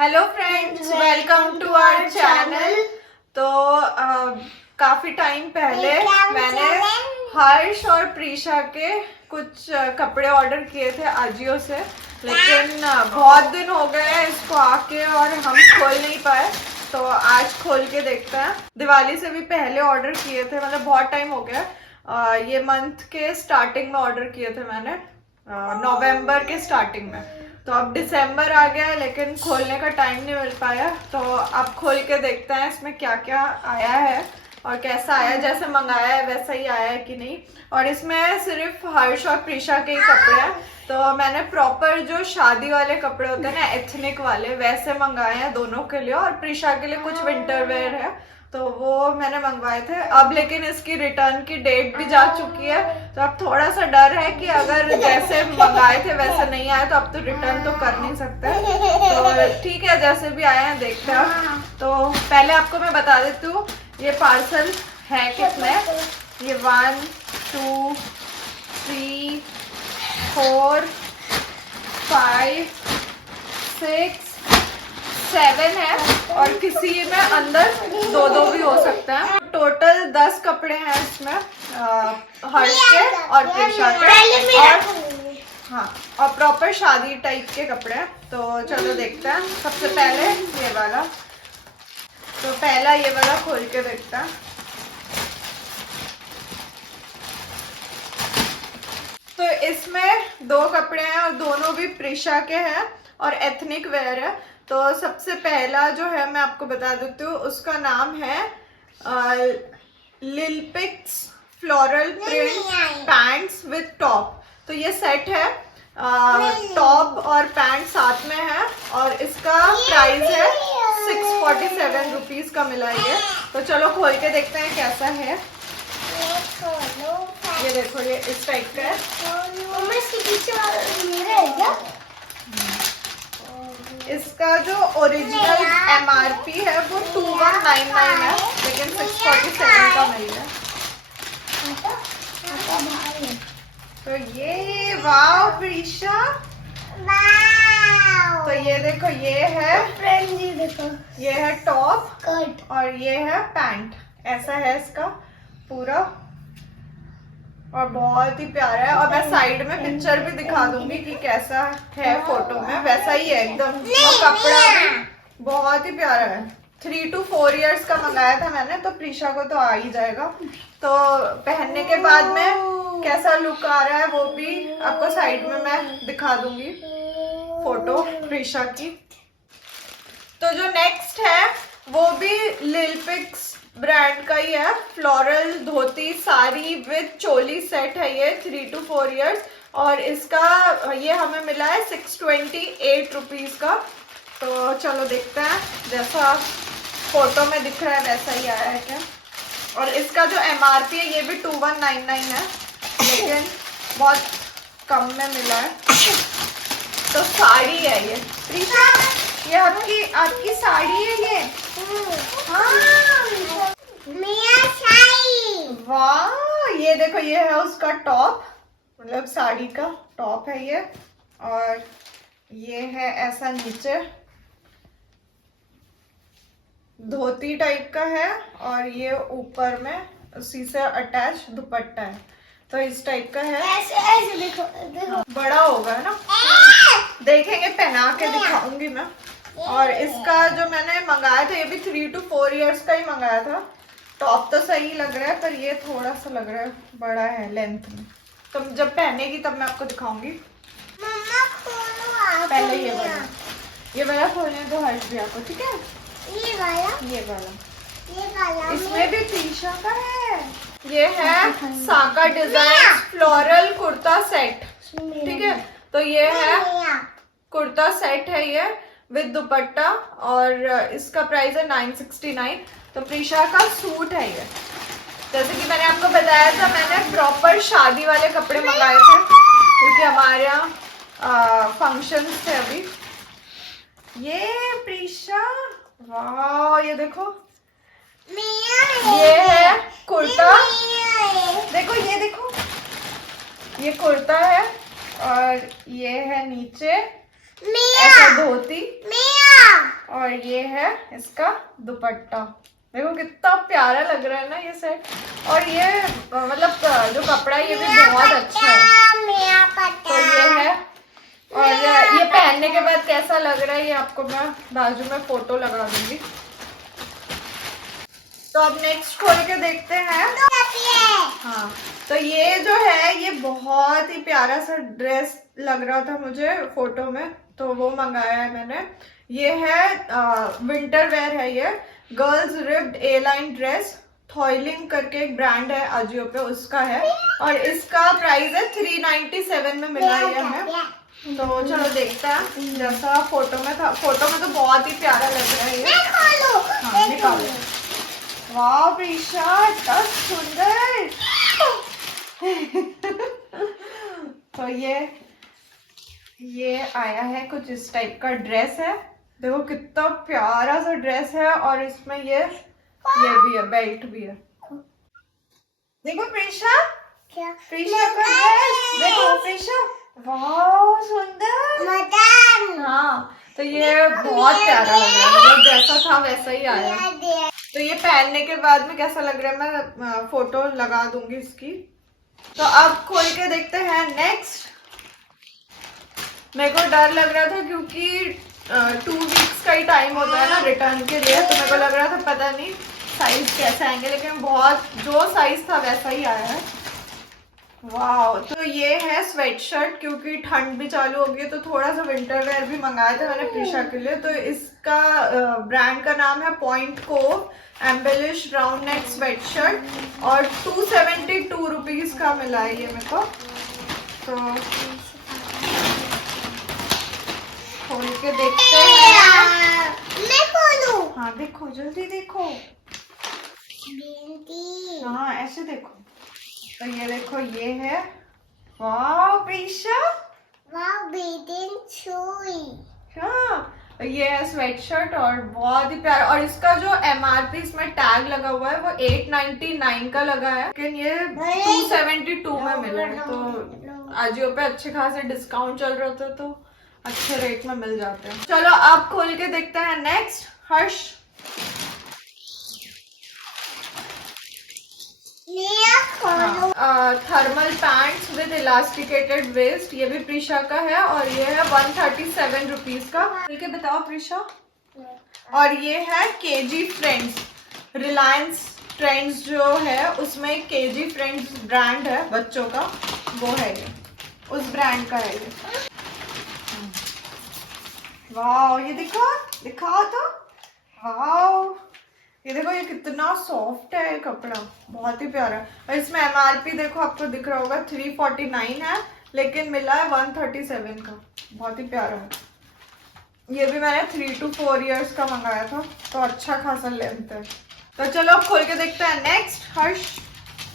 Hello friends, welcome to our channel. तो काफी time पहले मैंने हर्ष और प्रीशा के कुछ कपड़े ऑर्डर किए थे अजियो से, लेकिन बहुत दिन हो गए हैं इसको आके और हम खोल नहीं पाए। तो आज खोल के देखते हैं। दिवाली से भी पहले ऑर्डर किए थे, मतलब बहुत टाइम हो गया। ये मंथ के स्टार्टिंग में ऑर्डर किए थे मैंने, नवंबर के स्टार्टिंग में। तो अब दिसंबर आ गया लेकिन खोलने का टाइम नहीं मिल पाया। तो अब खोल के देखते हैं इसमें क्या क्या आया है और कैसा आया, जैसे मंगाया है वैसा ही आया है कि नहीं। और इसमें सिर्फ हर्ष और प्रीशा के ही कपड़े हैं। तो मैंने प्रॉपर जो शादी वाले कपड़े होते हैं ना, एथनिक वाले, वैसे मंगाए हैं दोनों के लिए। और प्रीशा के लिए कुछ विंटर वेयर है, तो वो मैंने मंगवाए थे। अब लेकिन इसकी रिटर्न की डेट भी जा चुकी है, तो अब थोड़ा सा डर है कि अगर जैसे मंगाए थे वैसे नहीं आए तो अब तो रिटर्न तो कर नहीं सकते। तो ठीक है, जैसे भी आए हैं देखते हैं। तो पहले आपको मैं बता देती हूँ ये पार्सल है कितने। ये 1 2 3 4 5 6 7 है, और किसी में अंदर दो भी हो सकता है। टोटल 10 कपड़े हैं इसमें, हर्ष के और प्रीशा के, और हाँ, और प्रॉपर शादी टाइप के कपड़े हैं। तो चलो देखते हैं। सबसे पहले ये वाला, तो पहला ये वाला खोल के देखते हैं। तो इसमें 2 कपड़े हैं और दोनों भी प्रीशा के हैं और एथनिक वेयर है। तो सबसे पहला जो है मैं आपको बता देती हूँ, उसका नाम है Lilpicks floral print pants with top. तो ये सेट है, टॉप और पैंट साथ में है, और इसका प्राइस है 647 रुपीज का मिला ये। तो चलो खोल के देखते हैं कैसा है। ये देखो, ये इस टाइप का है। इसका जो ओरिजिनल MRP है वो 2199 है, लेकिन 647 का मिल रहा है। तो ये वाव प्रीशा, तो ये देखो, ये है टॉप और ये है पैंट। ऐसा है इसका पूरा, और बहुत ही प्यारा है। और मैं साइड में पिक्चर भी दिखा दूंगी कि कैसा है, फोटो में वैसा ही है एकदम। और कपड़ा भी बहुत ही प्यारा है। 3 to 4 इयर्स का मंगाया था मैंने, तो प्रीशा को तो आ ही जाएगा। तो पहनने के बाद में कैसा लुक आ रहा है वो भी आपको साइड में मैं दिखा दूंगी, फोटो प्रीशा की। तो जो नेक्स्ट है वो भी लिलपिक्स ब्रांड का ही है। Floral dhoti sari with choli set है ये, 3 to 4 इयर्स, और इसका ये हमें मिला है 628 रुपीज का। तो चलो देखते हैं, जैसा फोटो में दिख रहा है वैसा ही आया है क्या। और इसका जो MRP है ये भी 2199 है, लेकिन बहुत कम में मिला है। तो साड़ी है ये प्रीशा, ये आपकी साड़ी है ये। हाँ, वाह, ये देखो, ये है उसका टॉप, मतलब साड़ी का टॉप है ये। और ये है ऐसा नीचे धोती टाइप का है, और ये ऊपर में उसी से अटैच दुपट्टा है। तो इस टाइप का है। ऐसे देखो, देखो। बड़ा होगा ना, देखेंगे, पहना के दिखाऊंगी मैं। और इसका जो मैंने मंगाया था ये भी 3 to 4 इयर्स का ही मंगाया था। टॉप तो सही लग रहा है, पर ये थोड़ा सा लग रहा है बड़ा है लेंथ में। तो जब पहनेगी तब मैं आपको दिखाऊंगी। पहले ये वाला खोलने दो हर्ष भैया को, ठीक है। ये वाला इसमें भी प्रीशा का है। ये है साका डिजाइन फ्लोरल कुर्ता सेट, ठीक है। तो ये है कुर्ता सेट है ये विद दुपट्टा, और इसका प्राइस है 969। तो प्रीशा का सूट है ये। जैसे कि मैंने आपको बताया था, मैंने प्रॉपर शादी वाले कपड़े मंगाए थे क्योंकि हमारे यहाँ फंक्शंस थे अभी। ये प्रीशा, वाह, ये देखो, ये है कुर्ता। देखो, ये देखो, ये कुर्ता है, और ये है नीचे ऐसा धोती। और ये है इसका दुपट्टा। देखो कितना प्यारा लग रहा है ना ये सेट। और ये मतलब जो कपड़ा है ये भी बहुत अच्छा है। तो ये है, और ये पहनने के बाद कैसा लग रहा है ये आपको मैं बाजू में फोटो लगा दूंगी। तो अब नेक्स्ट खोल के देखते हैं। हाँ, तो ये जो है ये बहुत ही प्यारा सा ड्रेस लग रहा था मुझे फोटो में, तो वो मंगाया है मैंने। ये है विंटर वेयर है, ये गर्ल्स रिब्ड ए लाइन ड्रेस, थॉइलिंग करके एक ब्रांड है अजियो पे, उसका है। और इसका प्राइस है 397 में मिला है हमें। तो चलो देखते हैं जैसा फोटो में था। फोटो में तो बहुत ही प्यारा लग रहा है ये। हाँ, निकालो। वाह प्रीशा, इतना सुंदर। तो ये आया है कुछ इस टाइप का ड्रेस है। देखो कितना प्यारा सा ड्रेस है, और इसमें ये भी है, बेल्ट भी है। देखो प्रीशा, प्रीशा का ड्रेस देखो प्रीशा, वाह सुंदर। हाँ, तो ये बहुत प्यारा लग रहा है, मतलब जैसा था वैसा ही आया। तो ये पहनने के बाद में कैसा लग रहा है मैं फोटो लगा दूंगी इसकी। तो अब खोल के देखते हैं नेक्स्ट। मेरे को डर लग रहा था क्योंकि 2 वीक्स का ही टाइम होता है ना रिटर्न के लिए, तो मेरे को लग रहा था पता नहीं साइज कैसे आएंगे, लेकिन बहुत जो साइज था वैसा ही आया है। वाह, तो ये है स्वेट शर्ट, क्योंकि ठंड भी चालू हो गई है तो थोड़ा सा विंटर वेयर भी मंगाया था मैंने प्रीशा के लिए। तो इसका ब्रांड का नाम है Point Cove embellish round neck sweatshirt, और 272 रुपीज का मिला है ये मेरे को। तो खोल के देखते हैं। मैं खोलूं? हाँ देखो, जल्दी देखो। हाँ ऐसे देखो। तो ये देखो, ये है। वाह प्रीशा, वाह बेटिन छुई। हाँ, ये है स्वेट शर्ट और बहुत ही प्यारा। और इसका जो MRP इसमें टैग लगा हुआ है वो 899 का लगा है, लेकिन ये 272 में मिला है। तो अजियो पे अच्छे खासे डिस्काउंट चल रहा था, तो अच्छे रेट में मिल जाते हैं। चलो अब खोल के देखते हैं next. Harsh, thermal pants with elasticated waste, ये भी प्रीशा का है, और ये है 137 रुपीज का। खोल के बताओ प्रीशा। और ये है KG फ्रेंड्स, रिलायंस ट्रेंड्स जो है उसमें KG फ्रेंड्स ब्रांड है बच्चों का, वो है ये, उस ब्रांड का है ये। वाह, ये दिखाओ तो। वाह, ये देखो, ये कितना सॉफ्ट है कपड़ा, बहुत ही प्यारा। और इसमें MRP देखो, आपको दिख रहा होगा 349 है, लेकिन मिला है 137 का। बहुत ही प्यारा है। ये भी मैंने 3 to 4 years का मंगाया था, तो अच्छा खासा लेंथ है। तो चलो अब खोल के देखते हैं नेक्स्ट। हर्ष,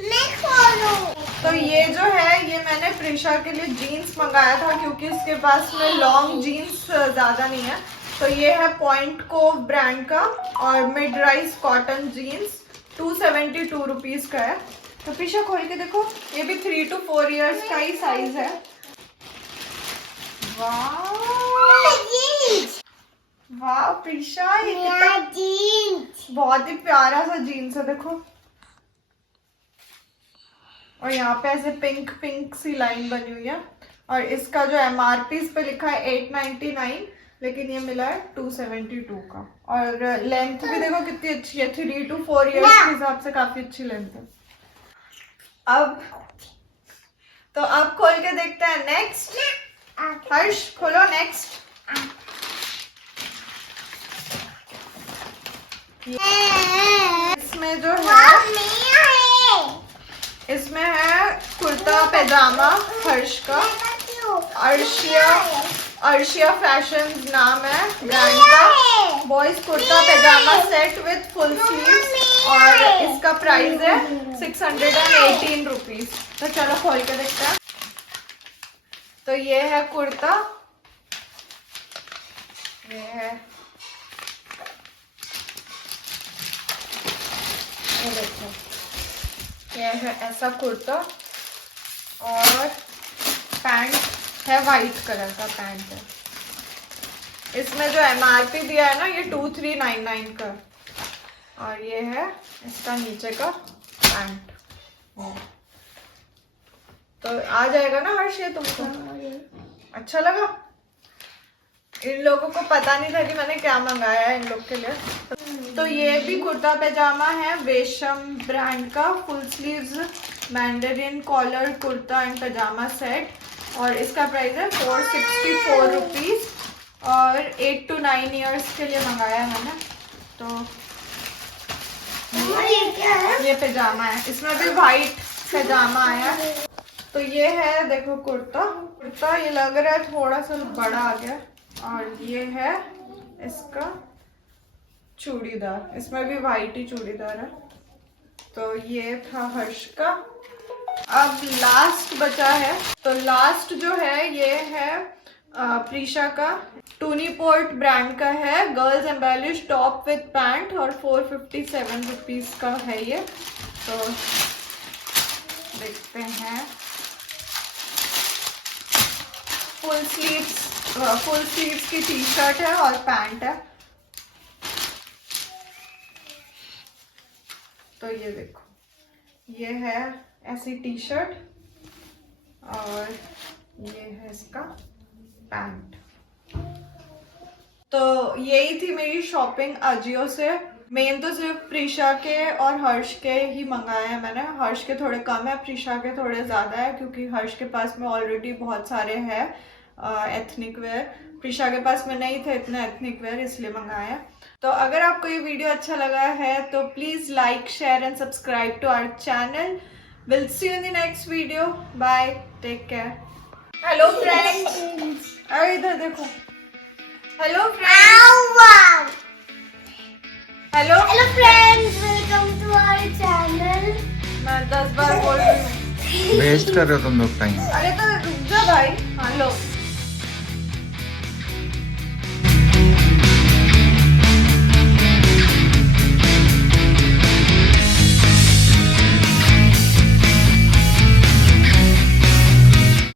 मैं खोलूं? तो ये जो है ये मैंने प्रीशा के लिए जीन्स मंगाया था, क्योंकि इसके पास में लॉन्ग जीन्स ज्यादा नहीं है। तो ये है पॉइंट कोव ब्रांड का, और mid rise cotton jeans, 272 rupees का है। तो प्रीशा खोल के देखो, ये भी 3 to 4 years का ही साइज है। वाह वाह प्रीशा, ये कितना जीन्स, बहुत ही प्यारा सा जीन्स है देखो। और यहाँ पे ऐसे पिंक पिंक सी लाइन बनी हुई है, और इसका जो MRP इस पे लिखा है 899, लेकिन ये मिला है 272 का। और लेंथ भी देखो कितनी अच्छी है, 3 to 4 years के हिसाब से काफी अच्छी लेंथ है। अब खोल के देखते हैं नेक्स्ट। हर्ष खोलो नेक्स्ट। इसमें जो है, इसमें है कुर्ता पैजामा हर्ष का, अर्शिया फैशन नाम है ब्रांड का। Boys kurta pyjama set with full sleeves, और इसका प्राइस है 618 रुपीज। तो चलो खोल के देखते हैं। तो ये है कुर्ता, ये है, ये देखो, ये है ऐसा कुर्ता, और पैंट है वाइट कलर का पैंट है। इसमें जो MRP दिया है ना ये 2399 का, और ये है इसका नीचे का पैंट। तो आ जाएगा ना हर्ष ये तुमको? अच्छा लगा? इन लोगों को पता नहीं था कि मैंने क्या मंगाया है इन लोग के लिए। तो ये भी कुर्ता पैजामा है वेशम ब्रांड का, full sleeves mandarin collar kurta and pyjama set, और इसका प्राइस है 464 रुपीज, और 8 to 9 ईयर्स के लिए मंगाया है मैंने। तो ये क्या है? ये पैजामा है, इसमें भी वाइट पैजामा आया। तो ये है देखो कुर्ता ये लग रहा है थोड़ा सा बड़ा आ गया, और ये है इसका चूड़ीदार, इसमें भी वाइट ही चूड़ीदार है। तो ये था हर्ष का। अब लास्ट बचा है, तो लास्ट जो है ये है प्रीशा का, टूनीपोर्ट ब्रांड का है, girls embellish top with pant, और 457 रुपीज का है ये। तो देखते हैं, फुल स्लीव्स की टी शर्ट है और पैंट है। तो ये देखो, ये है ऐसी टी शर्ट, और ये है इसका पैंट। तो यही थी मेरी शॉपिंग अजियो से। मेन तो सिर्फ प्रीशा के और हर्ष के ही मंगाए हैं मैंने। हर्ष के थोड़े कम है, प्रीशा के थोड़े ज़्यादा है, क्योंकि हर्ष के पास में ऑलरेडी बहुत सारे हैं एथनिक वेयर। प्रीशा के पास में नहीं थे इतने एथनिक वेयर, इसलिए मंगाए हैं। तो अगर आपको ये वीडियो अच्छा लगा है तो please like share and subscribe to our channel. Will see you in the next video. Bye, take care. Hello friends, अरे इधर देखो। Hello friends, hello friends, welcome to our channel. मैं 10 बार बोल रही हूँ। वेस्ट कर रहे हो तुम लोग टाइम। अरे तो रुक जा भाई। हाँ लो।